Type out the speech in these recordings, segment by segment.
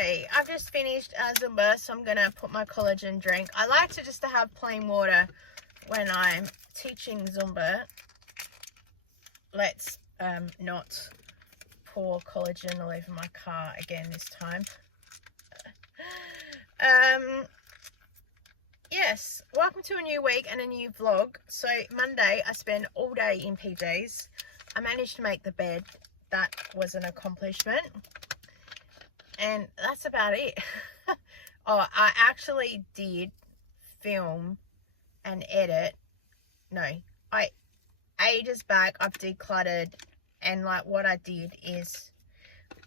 Okay, I've just finished Zumba, so I'm gonna put my collagen drink. I like to just to have plain water when I'm teaching Zumba. Let's not pour collagen all over my car again this time. Yes, welcome to a new week and a new vlog. So Monday I spent all day in PJs. I managed to make the bed. That was an accomplishment. And that's about it. Oh, I actually did film and edit. No, ages back I've decluttered, and like what I did is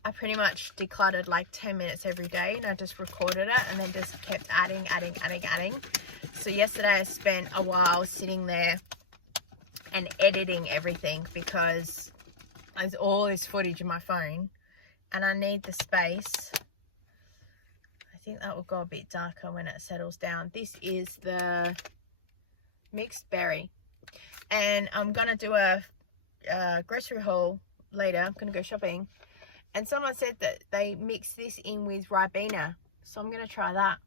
I pretty much decluttered like 10 minutes every day, and I just recorded it and then just kept adding. So yesterday I spent a while sitting there and editing everything because there's all this footage in my phone and I need the space. I think that will go a bit darker when it settles down. This is the mixed berry, and I'm gonna do a grocery haul later. I'm gonna go shopping, and someone said that they mix this in with Ribena, so I'm gonna try that.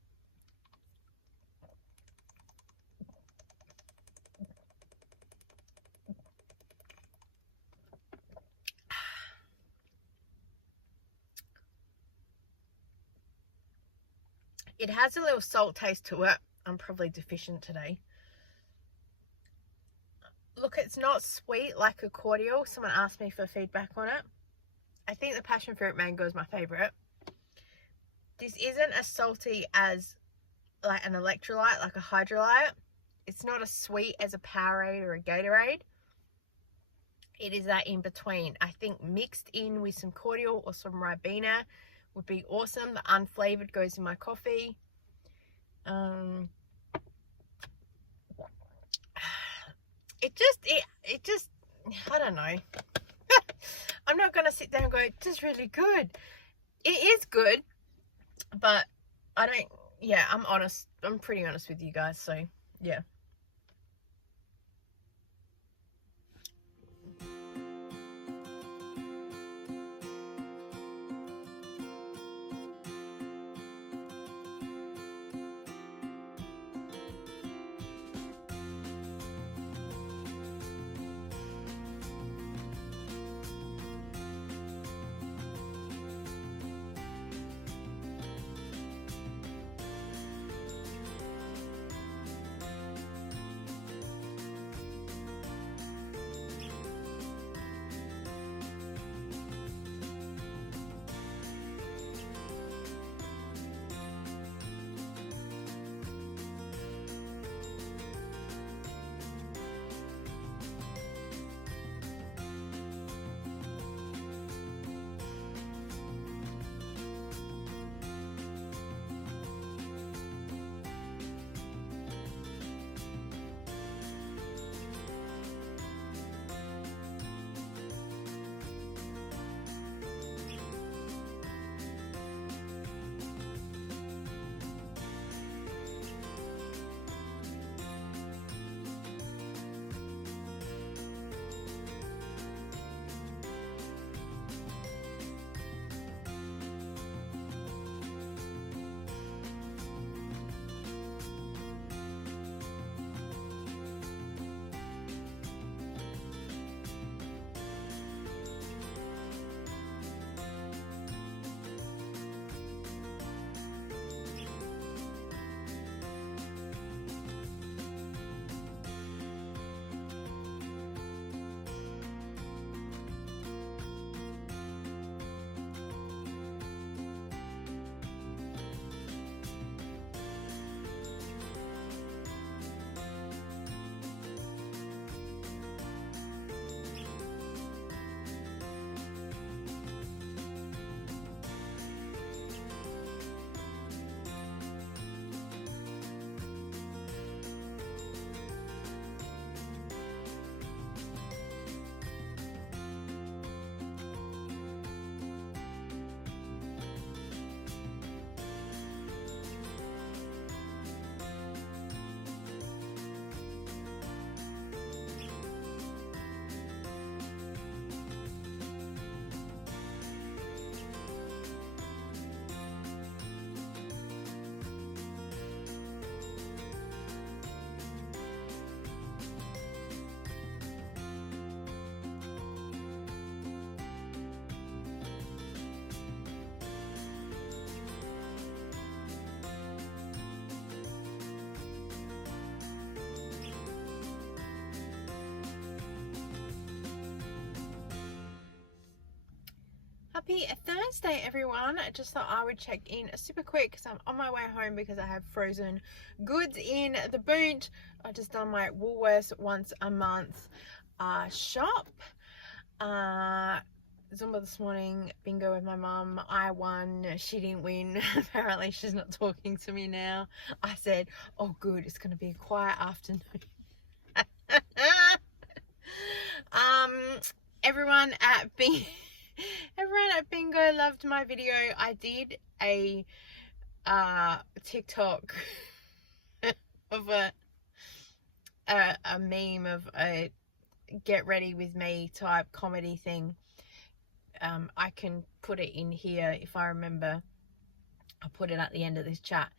It has a little salt taste to it. I'm probably deficient today. Look, it's not sweet like a cordial. Someone asked me for feedback on it. I think the passion fruit mango is my favorite. This isn't as salty as like an electrolyte, like a hydrolyte. It's not as sweet as a Powerade or a Gatorade. It is that in between. I think mixed in with some cordial or some Ribena would be awesome. The unflavored goes in my coffee. It just I don't know. I'm not gonna sit there and go, it's just really good. It is good, but I don't. Yeah, I'm honest. I'm pretty honest with you guys. So yeah. Happy Thursday, everyone. I just thought I would check in super quick because I'm on my way home because I have frozen goods in the boot. I just done my Woolworths once a month shop. Zumba this morning, bingo with my mum. I won. She didn't win. Apparently she's not talking to me now. I said, oh good, it's going to be a quiet afternoon. Everyone at bingo loved my video. I did a TikTok of a meme of a get ready with me type comedy thing. I can put it in here if I remember. I'll put it at the end of this chat.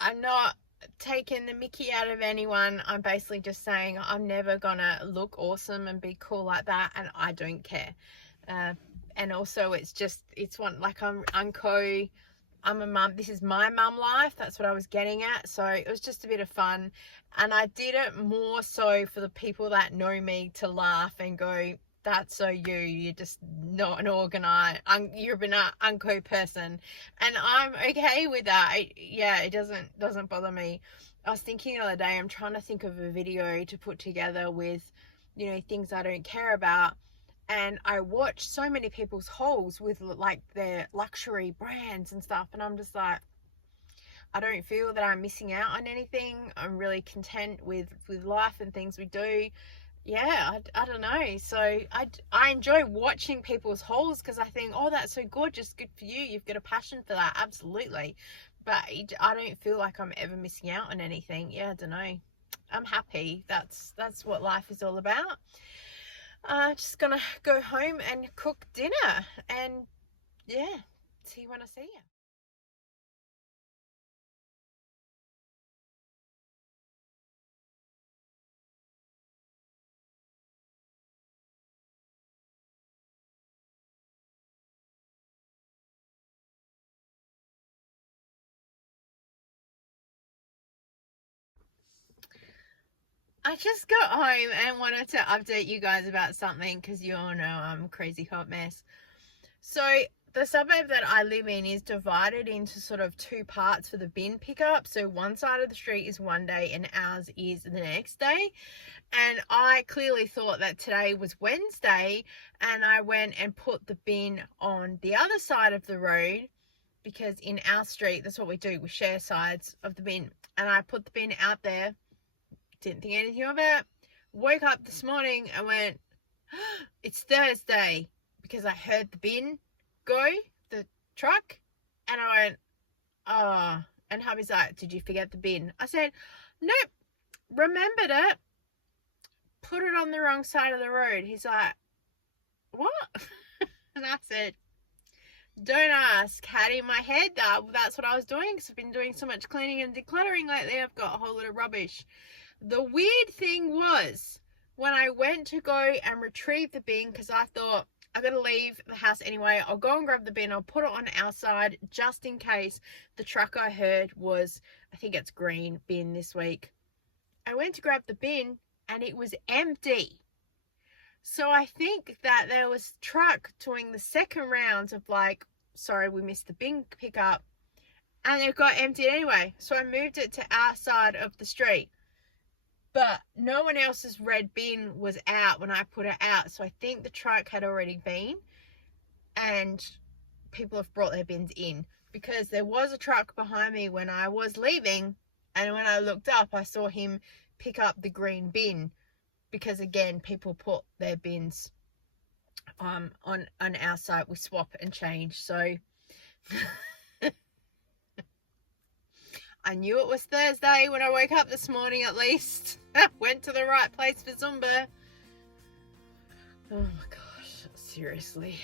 I'm not taking the mickey out of anyone. I'm basically just saying I'm never gonna look awesome and be cool like that, and I don't care. And also it's one, like, I'm a mum. This is my mum life. That's what I was getting at. So it was just a bit of fun, and I did it more so for the people that know me to laugh and go, that's so you're just not an organized, you're an unco person, and I'm okay with that. It doesn't bother me. I was thinking the other day, I'm trying to think of a video to put together with, things I don't care about, and I watch so many people's hauls with like their luxury brands and stuff, and I'm just like, I don't feel that I'm missing out on anything. I'm really content with life and things we do. I don't know. So I enjoy watching people's hauls because I think, oh, that's so gorgeous, good for you, you've got a passion for that, absolutely. But I don't feel like I'm ever missing out on anything. I don't know. I'm happy. That's what life is all about. Just gonna go home and cook dinner, and see you when I see you. I just got home and wanted to update you guys about something because you all know I'm a crazy hot mess. So the suburb that I live in is divided into sort of two parts for the bin pickup. So one side of the street is one day and ours is the next day. And I clearly thought that today was Wednesday, and I went and put the bin on the other side of the road because in our street, that's what we do. We share sides of the bin. And I put the bin out there. Didn't think anything of it. Woke up this morning and went, oh, it's Thursday, because I heard the bin go, the truck, and I went, oh. And hubby's like, did you forget the bin? I said, nope, remembered it, put it on the wrong side of the road. He's like, what? And I said, don't ask. Had in my head that that's what I was doing, because I've been doing so much cleaning and decluttering lately. I've got a whole lot of rubbish. The weird thing was, when I went to go and retrieve the bin, because I thought, I'm going to leave the house anyway, I'll go and grab the bin, I'll put it on our side, just in case the truck I heard was, I think it's green bin this week. I went to grab the bin, and it was empty. So I think that there was truck doing the second rounds of like, sorry, we missed the bin pickup, and it got emptied anyway. So I moved it to our side of the street. But no one else's red bin was out when I put it out. So I think the truck had already been, and people have brought their bins in, because there was a truck behind me when I was leaving. And when I looked up, I saw him pick up the green bin, because again, people put their bins on our side. We swap and change. So I knew it was Thursday when I woke up this morning, at least. Went to the right place for Zumba. Oh my gosh, seriously.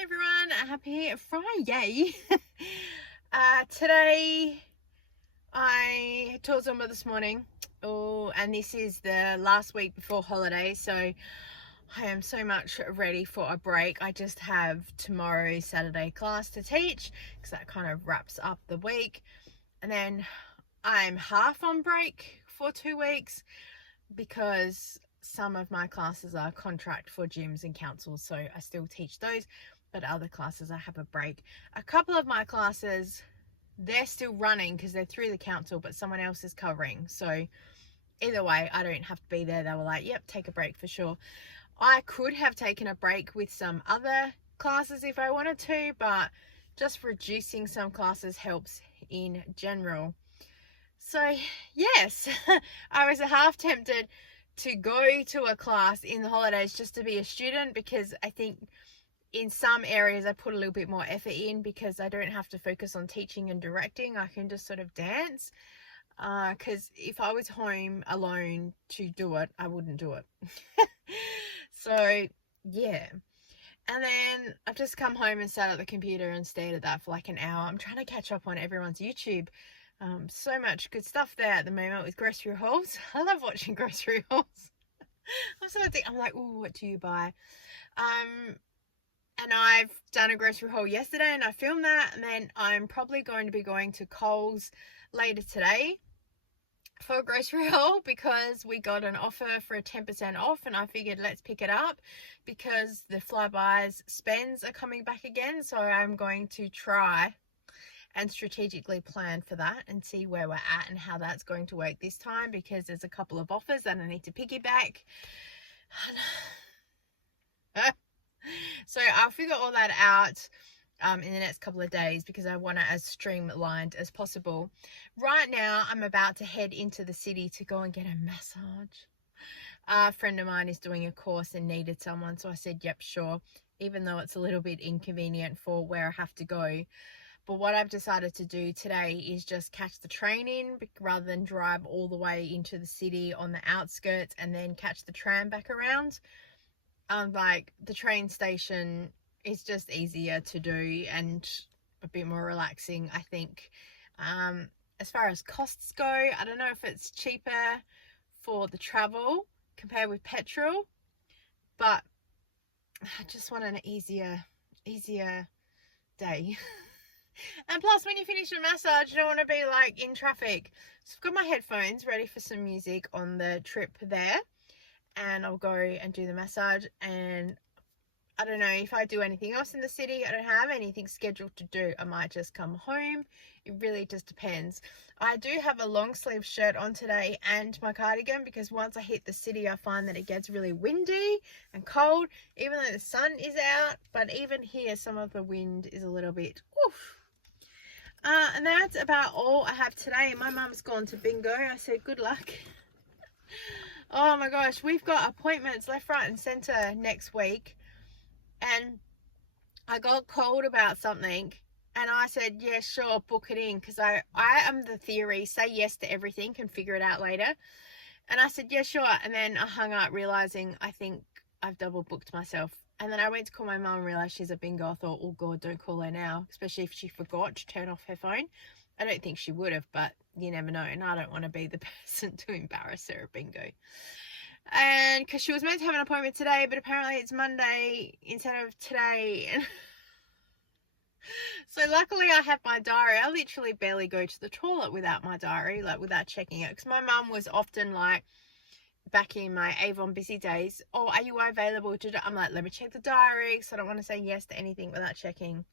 Hey everyone, happy Friday. Today I told Zumba this morning, and this is the last week before holiday, so I am so much ready for a break. I just have tomorrow's Saturday class to teach because that kind of wraps up the week, and then I'm half on break for 2 weeks because some of my classes are contract for gyms and councils, so I still teach those, but other classes I have a break. A couple of my classes, they're still running because they're through the council, but someone else is covering, so either way I don't have to be there. They were like, yep, take a break for sure. I could have taken a break with some other classes if I wanted to, but just reducing some classes helps in general. So yes, I was half tempted to go to a class in the holidays just to be a student, because I think in some areas I put a little bit more effort in because I don't have to focus on teaching and directing. I can just sort of dance, because if I was home alone to do it, I wouldn't do it. So yeah, and then I've just come home and sat at the computer and stared at that for like an hour. I'm trying to catch up on everyone's YouTube. So much good stuff there at the moment with grocery hauls. I love watching grocery hauls. I'm like, oh, what do you buy? And I've done a grocery haul yesterday and I filmed that, and then I'm probably going to be going to Coles later today for a grocery haul because we got an offer for a 10% off, and I figured let's pick it up because the Flybuys spends are coming back again. So I'm going to try and strategically plan for that and see where we're at and how that's going to work this time, because there's a couple of offers that I need to piggyback. So I'll figure all that out in the next couple of days because I want it as streamlined as possible. Right now I'm about to head into the city to go and get a massage. A friend of mine is doing a course and needed someone, so I said yep, sure, even though it's a little bit inconvenient for where I have to go. But what I've decided to do today is just catch the train in rather than drive all the way into the city on the outskirts and then catch the tram back around. Like the train station is just easier to do and a bit more relaxing, I think. As far as costs go, I don't know if it's cheaper for the travel compared with petrol, but I just want an easier day. And plus, when you finish a massage, you don't want to be like in traffic. So I've got my headphones ready for some music on the trip there, and I'll go and do the massage. And I don't know if I do anything else in the city. I don't have anything scheduled to do. I might just come home. It really just depends. I do have a long sleeve shirt on today and my cardigan because once I hit the city, I find that it gets really windy and cold, even though the sun is out. But even here, some of the wind is a little bit oof. And that's about all I have today. My mum's gone to bingo. I said good luck. Oh my gosh, we've got appointments left, right and centre next week. And I got called about something and I said, yeah, sure, book it in, because I am the theory, say yes to everything and figure it out later. And I said, yeah, sure. And then I hung up realising I think I've double booked myself. And then I went to call my mum and realised she's at bingo. I thought, oh God, don't call her now, especially if she forgot to turn off her phone. I don't think she would have, but you never know. And I don't want to be the person to embarrass her at bingo. And because she was meant to have an appointment today, but apparently it's Monday instead of today. And so luckily I have my diary. I literally barely go to the toilet without my diary, like without checking it. Because my mum was often like, back in my Avon busy days, oh, are you available to do? I'm like, let me check the diary because I don't want to say yes to anything without checking.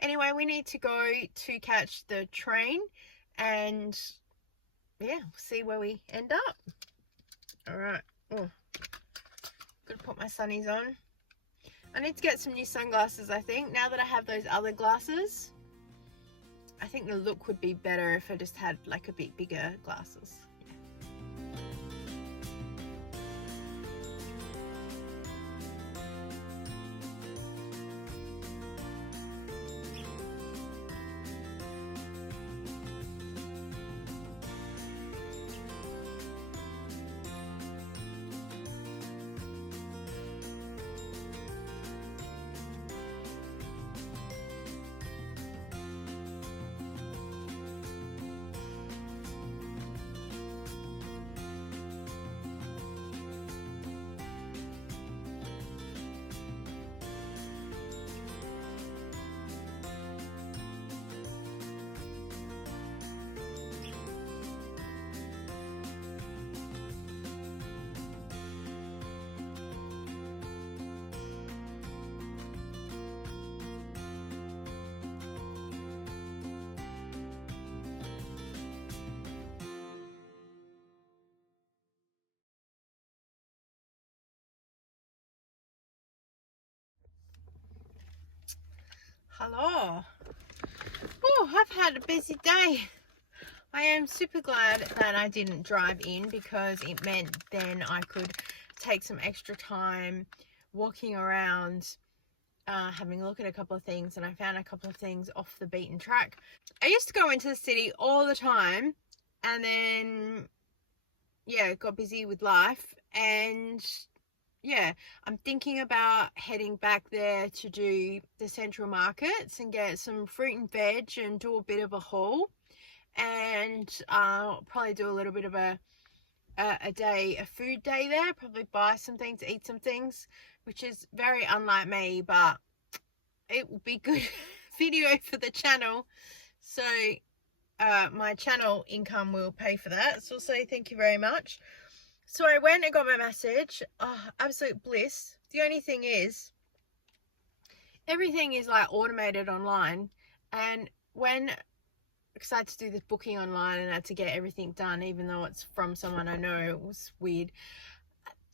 Anyway, we need to go to catch the train and yeah, we'll see where we end up. All right. Oh, gotta put my sunnies on. I need to get some new sunglasses, I think. Now that I have those other glasses, I think the look would be better if I just had like a bit bigger glasses. Hello. Oh, I've had a busy day. I am super glad that I didn't drive in, because it meant then I could take some extra time walking around, having a look at a couple of things, and I found a couple of things off the beaten track. I used to go into the city all the time, and then yeah, got busy with life, and yeah, I'm thinking about heading back there to do the central markets and get some fruit and veg and do a bit of a haul, and probably do a little bit of a food day there, probably buy some things, eat some things, which is very unlike me, but it will be good video for the channel. So my channel income will pay for that, so thank you very much. So I went and got my message. Oh, absolute bliss. The only thing is, everything is like automated online, and because I had to do this booking online and I had to get everything done, even though it's from someone I know, it was weird.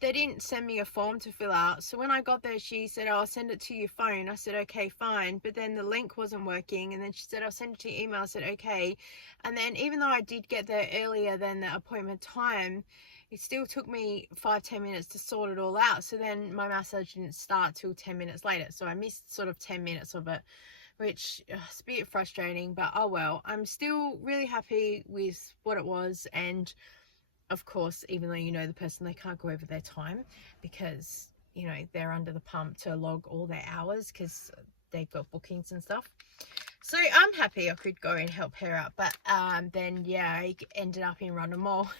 They didn't send me a form to fill out. So when I got there, she said, oh, I'll send it to your phone. I said, okay, fine. But then the link wasn't working. And then she said, I'll send it to your email. I said, okay. And then even though I did get there earlier than the appointment time, it still took me 5-10 minutes to sort it all out. So then my massage didn't start till 10 minutes later. So I missed sort of 10 minutes of it, which is a bit frustrating, but oh well. I'm still really happy with what it was. And of course, even though you know the person, they can't go over their time, because you know they're under the pump to log all their hours because they've got bookings and stuff. So I'm happy I could go and help her out. But then yeah, I ended up in Rundle Mall.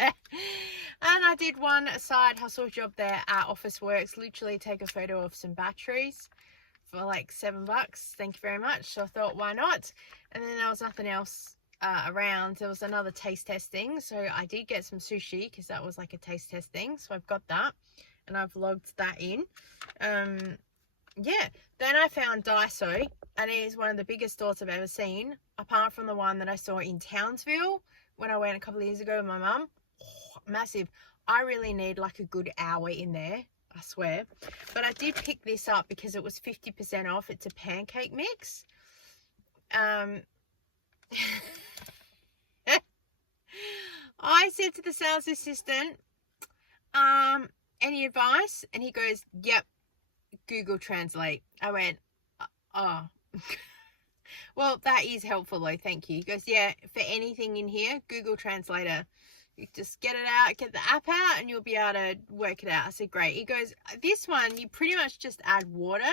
And I did one side hustle job there at Officeworks, literally take a photo of some batteries for like $7. Thank you very much. So I thought, why not? And then there was nothing else around. There was another taste test thing, so I did get some sushi because that was like a taste test thing, so I've got that and I've logged that in. Yeah, then I found Daiso, and it is one of the biggest stores I've ever seen, apart from the one that I saw in Townsville when I went a couple of years ago with my mum. Massive. I really need like a good hour in there, I swear. But I did pick this up because it was 50% off. It's a pancake mix. I said to the sales assistant, any advice? And he goes, yep, Google Translate. I went, oh. Well, that is helpful though, thank you. He goes, yeah, for anything in here, Google Translator. You just get it out, get the app out, and you'll be able to work it out. I said, great. He goes, this one, you pretty much just add water.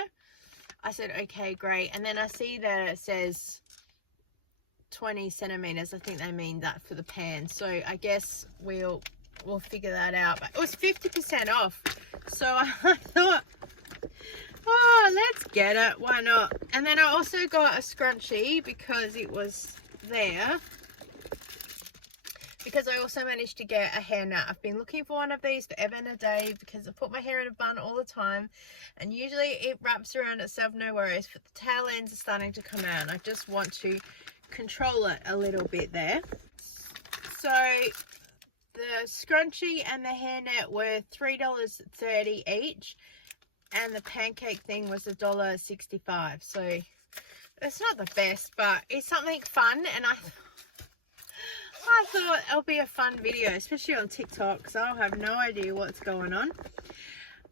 I said, okay, great. And then I see that it says 20 centimeters. I think they mean that for the pan. So I guess we'll figure that out. But it was 50% off. So I thought, oh, let's get it. Why not? And then I also got a scrunchie because it was there. Because I also managed to get a hairnet. I've been looking for one of these forever and a day because I put my hair in a bun all the time, and usually it wraps around itself, no worries, but the tail ends are starting to come out and I just want to control it a little bit there. So the scrunchie and the hairnet were $3.30 each, and the pancake thing was $1.65. So it's not the best, but it's something fun, and I thought it'll be a fun video, especially on TikTok, because I'll have no idea what's going on.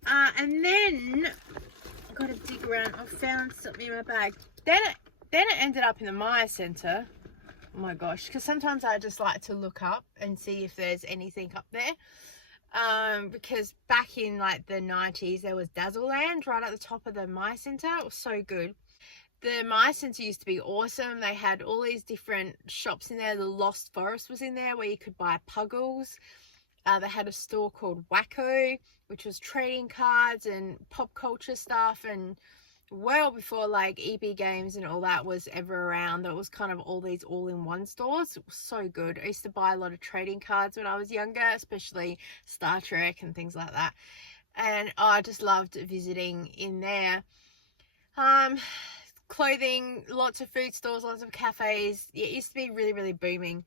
And then I've got to dig around. I found something in my bag. Then it ended up in the Maya Centre. Oh my gosh, because sometimes I just like to look up and see if there's anything up there. Because back in like the 90s, there was Dazzleland right at the top of the Maya Centre. It was so good. The Maya Centre used to be awesome. They had all these different shops in there. The Lost Forest was in there where you could buy puggles. They had a store called Wacko, which was trading cards and pop culture stuff, and well before like EB Games and all that was ever around, there was kind of all these all-in-one stores. It was so good. I used to buy a lot of trading cards when I was younger, especially Star Trek and things like that, and I just loved visiting in there. Clothing, lots of food stores, lots of cafes. It used to be really, really booming.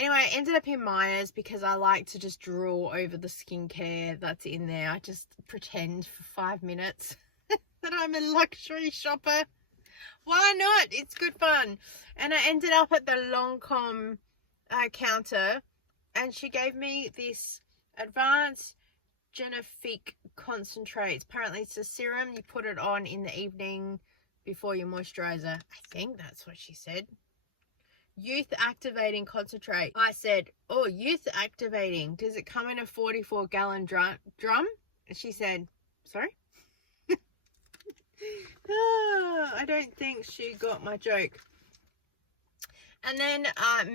Anyway, I ended up in Myers because I like to just drool over the skincare that's in there. I just pretend for 5 minutes that I'm a luxury shopper. Why not? It's good fun. And I ended up at the Lancome counter, and she gave me this advanced Genifique concentrate. Apparently it's a serum. You put it on in the evening before your moisturizer. I think that's what she said. Youth activating concentrate. I said, oh, youth activating. Does it come in a 44-gallon drum? And she said, sorry? Oh, I don't think she got my joke. And then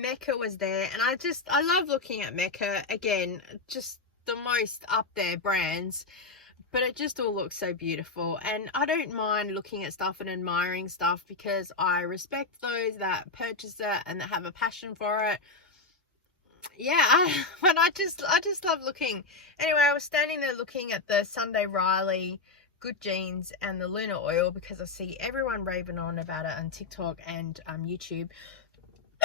Mecca was there, and I love looking at Mecca. Again, just the most up there brands, but it just all looks so beautiful. And I don't mind looking at stuff and admiring stuff, because I respect those that purchase it and that have a passion for it. Yeah, but I just love looking. Anyway, I was standing there looking at the Sunday Riley Good Jeans and the Lunar Oil, because I see everyone raving on about it on TikTok and YouTube.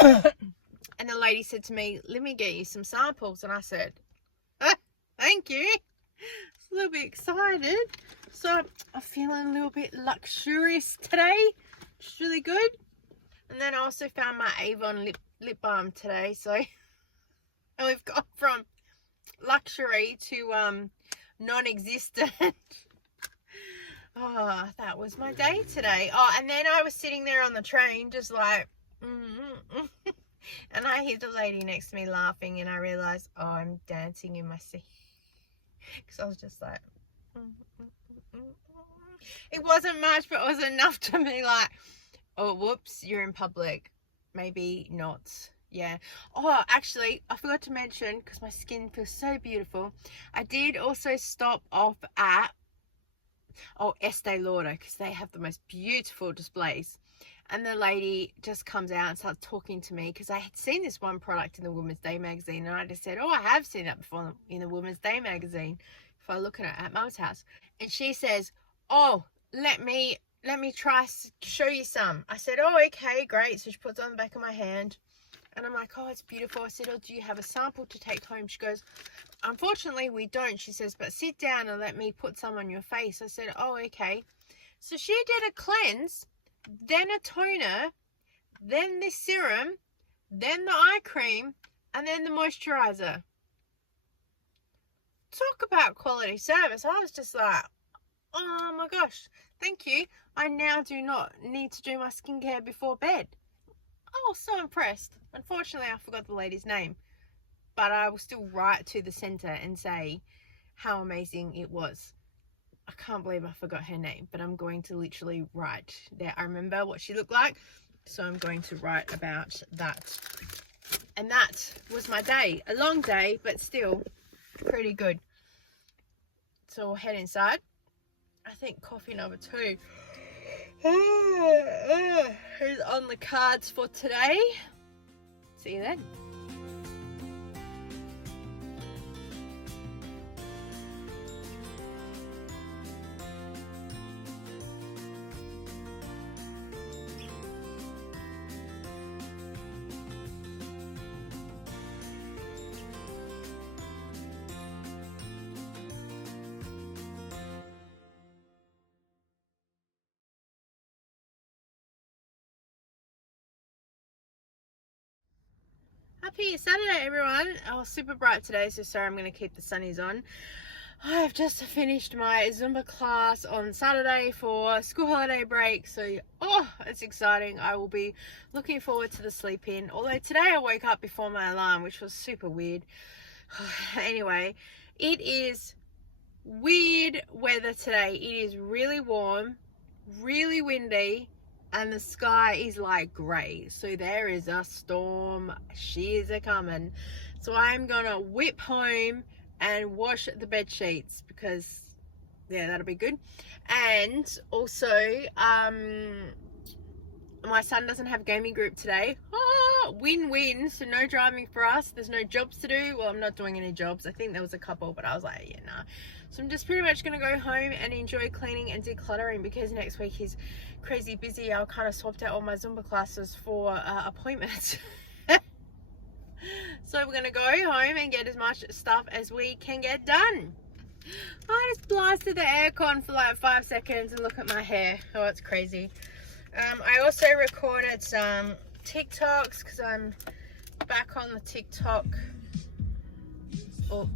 And the lady said to me, let me get you some samples. And I said, thank you. A little bit excited, so I'm feeling a little bit luxurious today, which is really good. And then I also found my Avon lip balm today, so and we've gone from luxury to non-existent. Oh, that was my day today. Oh, and then I was sitting there on the train just like and I hear the lady next to me laughing, and I realized, oh, I'm dancing in my seat. Because I was just like, it wasn't much, but it was enough to be like, oh, whoops, you're in public. Maybe not. Yeah. Oh, actually, I forgot to mention, because my skin feels so beautiful, I did also stop off at Estee Lauder, because they have the most beautiful displays. And the lady just comes out and starts talking to me, because I had seen this one product in the Women's Day magazine, and I just said, oh, I have seen that before in the Women's Day magazine, if I look at it at Mum's house. And she says, oh, let me try show you some. I said, oh, okay, great. So she puts it on the back of my hand, and I'm like, oh, it's beautiful. I said, oh, do you have a sample to take home? She goes, unfortunately we don't. She says, but sit down and let me put some on your face. I said, oh, okay. So she did a cleanse, then a toner, then this serum, then the eye cream, and then the moisturizer. Talk about quality service. I was just like, oh my gosh, thank you. I now do not need to do my skincare before bed. I was so impressed. Unfortunately, I forgot the lady's name, but I will still write to the center and say how amazing it was. I can't believe I forgot her name, but I'm going to literally write there. I remember what she looked like, so I'm going to write about that. And that was my day. A long day, but still pretty good. So we'll head inside. I think coffee number 2 is on the cards for today. See you then. Happy Saturday, everyone. Oh, super bright today, so sorry, I'm going to keep the sunnies on. I've just finished my Zumba class on Saturday for school holiday break, so it's exciting. I will be looking forward to the sleep in, although today I woke up before my alarm, which was super weird. Anyway, it is weird weather today. It is really warm, really windy, and the sky is like grey, so there is a storm. She is a coming. So I'm gonna whip home and wash the bed sheets, because yeah, that'll be good. And also my son doesn't have gaming group today. Win-win. So no driving for us. There's no jobs to do. Well, I'm not doing any jobs. I think there was a couple, but I was like, yeah, nah. So I'm just pretty much going to go home and enjoy cleaning and decluttering, because next week is crazy busy. I kind of swapped out all my Zumba classes for appointments. So we're going to go home and get as much stuff as we can get done. I just blasted the aircon for like 5 seconds and look at my hair. Oh, it's crazy. I also recorded some TikToks because I'm back on the TikTok. Oh,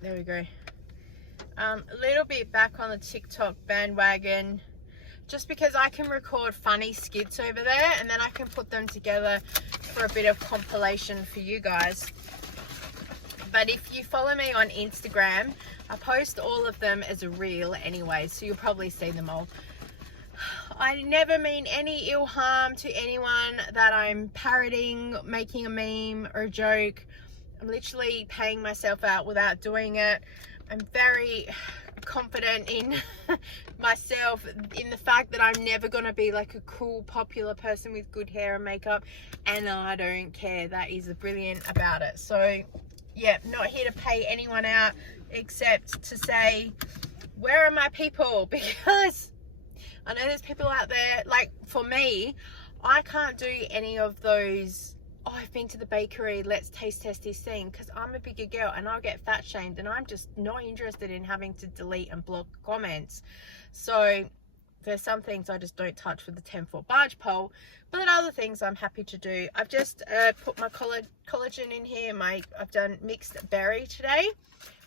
there we go. A little bit back on the TikTok bandwagon, just because I can record funny skits over there and then I can put them together for a bit of compilation for you guys. But if you follow me on Instagram, I post all of them as a reel anyway, so you'll probably see them all. I never mean any ill harm to anyone that I'm parroting, making a meme or a joke. I'm literally paying myself out without doing it. I'm very confident in myself, in the fact that I'm never going to be like a cool, popular person with good hair and makeup, and I don't care. That is brilliant about it. So yeah, not here to pay anyone out except to say, where are my people? Because I know there's people out there, like for me, I can't do any of those, oh, I've been to the bakery, let's taste test this thing, because I'm a bigger girl and I'll get fat shamed, and I'm just not interested in having to delete and block comments. So there's some things I just don't touch with the 10-foot barge pole, but other things I'm happy to do. I've just put my collagen in here. I've done mixed berry today.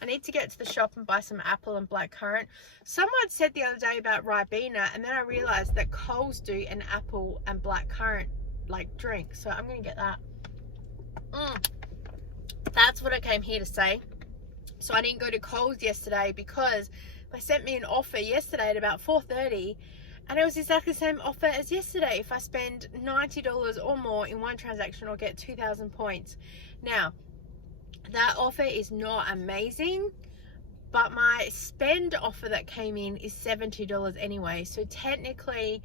I need to get to the shop and buy some apple and blackcurrant. Someone said the other day about Ribena, and then I realized that Coles do an apple and blackcurrant like drink, so I'm gonna get that. That's what I came here to say. So I didn't go to Coles yesterday because they sent me an offer yesterday at about 4:30, and it was exactly the same offer as yesterday. If I spend $90 or more in one transaction, I'll get 2,000 points. Now, that offer is not amazing, but my spend offer that came in is $70 anyway, so technically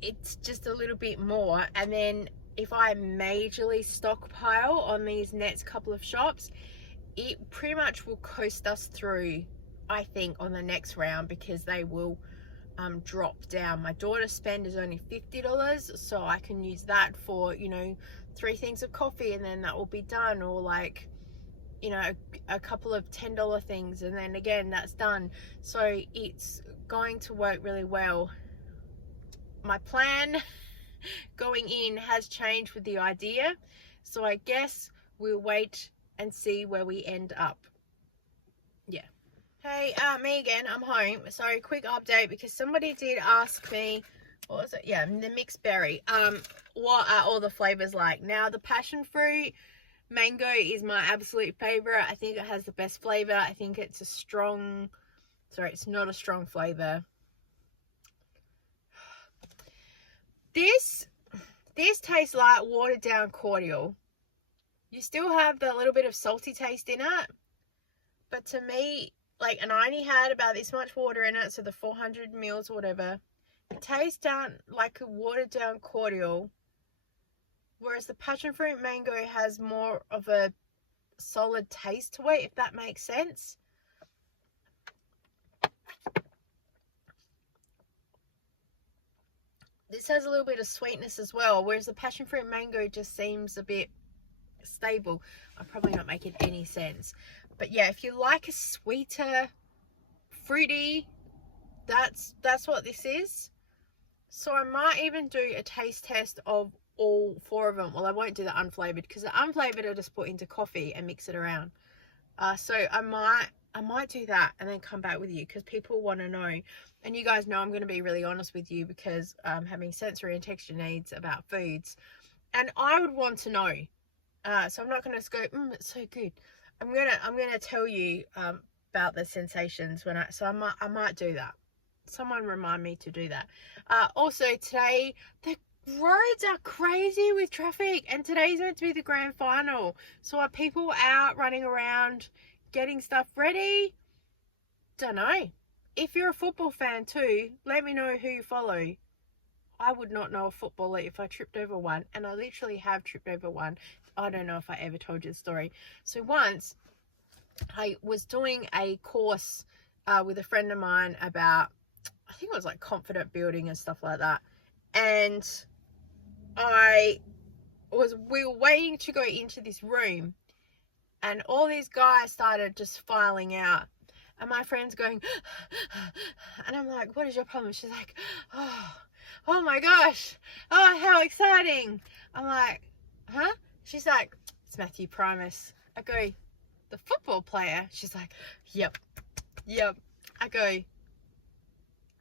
it's just a little bit more. And then if I majorly stockpile on these next couple of shops, it pretty much will coast us through, I think, on the next round, because they will drop down. My daughter's spend is only $50, so I can use that for, you know, 3 things of coffee, and then that will be done, or like, you know, a couple of $10 things, and then again that's done. So it's going to work really well. My plan going in has changed with the idea, so I guess we'll wait and see where we end up. Yeah. Hey, me again. I'm home. Sorry, quick update, because somebody did ask me, what was it? Yeah, the mixed berry. What are all the flavors like? Now, the passion fruit mango is my absolute favorite. I think it has the best flavor. I think it's a strong, sorry, it's not a strong flavor. This tastes like watered down cordial. You still have the little bit of salty taste in it, but to me, like, and I only had about this much water in it, so the 400 mils or whatever, it tastes down like a watered down cordial, whereas the passion fruit mango has more of a solid taste to it, if that makes sense. This has a little bit of sweetness as well, whereas the passion fruit mango just seems a bit stable. I'm probably not making any sense, but yeah, if you like a sweeter, fruity, that's what this is. So I might even do a taste test of all 4 of them. Well, I won't do the unflavored, because the unflavored I just put into coffee and mix it around. So I might do that and then come back with you, because people want to know, and you guys know I'm going to be really honest with you, because having sensory and texture needs about foods, and I would want to know. So I'm not going to just go, it's so good. I'm gonna tell you about the sensations when I might do that. Someone remind me to do that. Also today, the roads are crazy with traffic, and today's meant to be the grand final. So are people out running around getting stuff ready? Don't know. If you're a football fan too, let me know who you follow. I would not know a footballer if I tripped over one, and I literally have tripped over one. I don't know if I ever told you the story. So once I was doing a course with a friend of mine about, I think it was like confident building and stuff like that, and we were waiting to go into this room, and all these guys started just filing out, and my friend's going and I'm like, what is your problem? She's like, oh, oh my gosh, oh, how exciting. I'm like, huh? She's like, it's Matthew Primus. I go, the football player? She's like, yep. I go,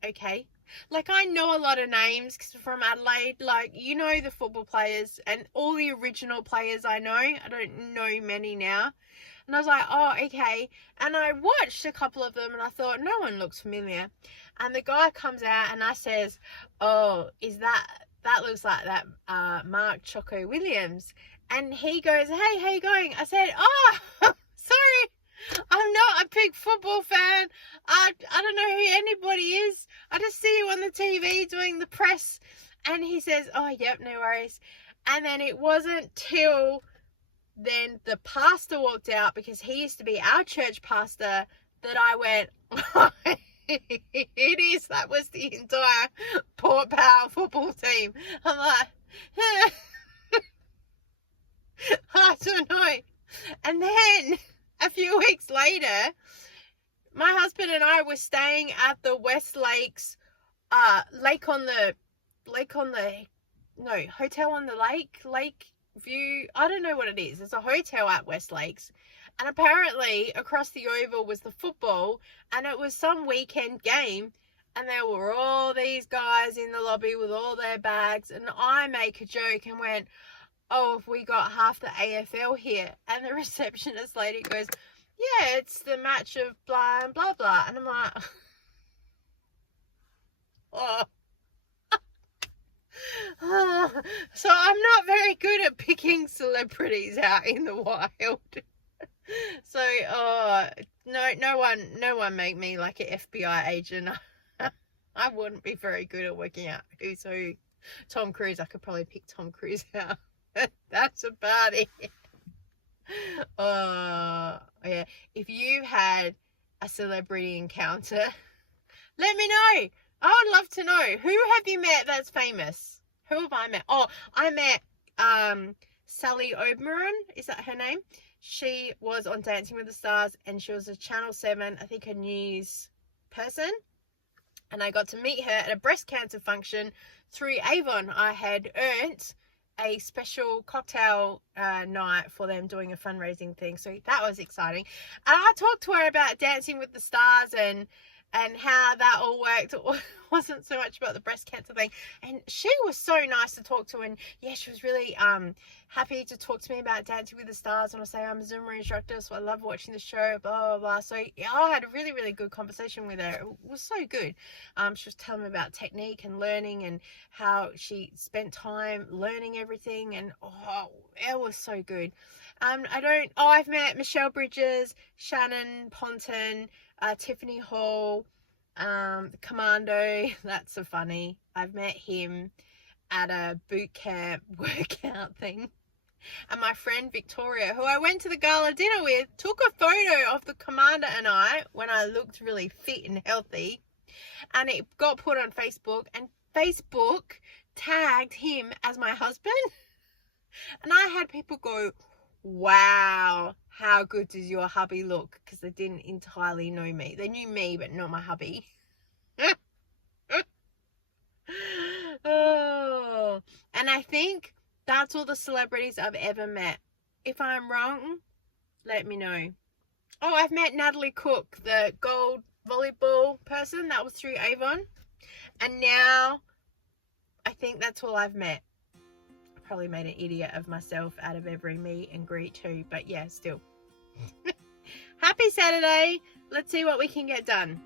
okay. Like, I know a lot of names from Adelaide, like, you know, the football players and all the original players I know. I don't know many now. And I was like, oh, okay. And I watched a couple of them and I thought, no one looks familiar. And the guy comes out and I says, oh, is that looks like that Mark Choco Williams. And he goes, hey, how you going? I said, oh, sorry, I'm not a big football fan. I don't know who anybody is. I just see you on the TV doing the press. And he says, oh, yep, no worries. And then it wasn't till then the pastor walked out, because he used to be our church pastor, that I went, oh, it is. That was the entire Port Power football team. I'm like, I don't know. And then a few weeks later, my husband and I were staying at the West Lakes, hotel on the lake view. I don't know what it is. It's a hotel at West Lakes. And apparently across the oval was the football, and it was some weekend game, and there were all these guys in the lobby with all their bags, and I make a joke and went, oh, have we got half the AFL here? And the receptionist lady goes, yeah, it's the match of blah and blah blah. And I'm like, oh. So I'm not very good at picking celebrities out in the wild. So, no one make me like an FBI agent. I wouldn't be very good at working out who's who. Tom Cruise, I could probably pick Tom Cruise out. That's about it. Yeah. If you had a celebrity encounter, let me know. I would love to know. Who have you met that's famous? Who have I met? Oh, I met Sally Oberon. Is that her name? She was on Dancing with the Stars, and she was a Channel 7, I think, a news person. And I got to meet her at a breast cancer function through Avon. I had earned a special cocktail night for them doing a fundraising thing. So that was exciting. And I talked to her about Dancing with the Stars and how that all worked. It wasn't so much about the breast cancer thing. And she was so nice to talk to. And yeah, she was really happy to talk to me about Dancing with the Stars. And I say I'm a Zumba instructor, so I love watching the show, blah, blah, blah. So yeah, I had a really, really good conversation with her. It was so good. She was telling me about technique and learning and how she spent time learning everything. And oh, it was so good. I've met Michelle Bridges, Shannon Ponton, Tiffany Hall, Commando. That's so funny. I've met him at a boot camp workout thing. And my friend Victoria, who I went to the gala dinner with, took a photo of the Commander and I when I looked really fit and healthy. And it got put on Facebook, and Facebook tagged him as my husband. And I had people go, wow, how good does your hubby look? Because they didn't entirely know me. They knew me, but not my hubby. Oh, and I think that's all the celebrities I've ever met. If I'm wrong, let me know. Oh, I've met Natalie Cook, the gold volleyball person. That was through Avon. And now I think that's all I've met. Probably made an idiot of myself out of every meet and greet too, but yeah, still. Happy Saturday. Let's see what we can get done.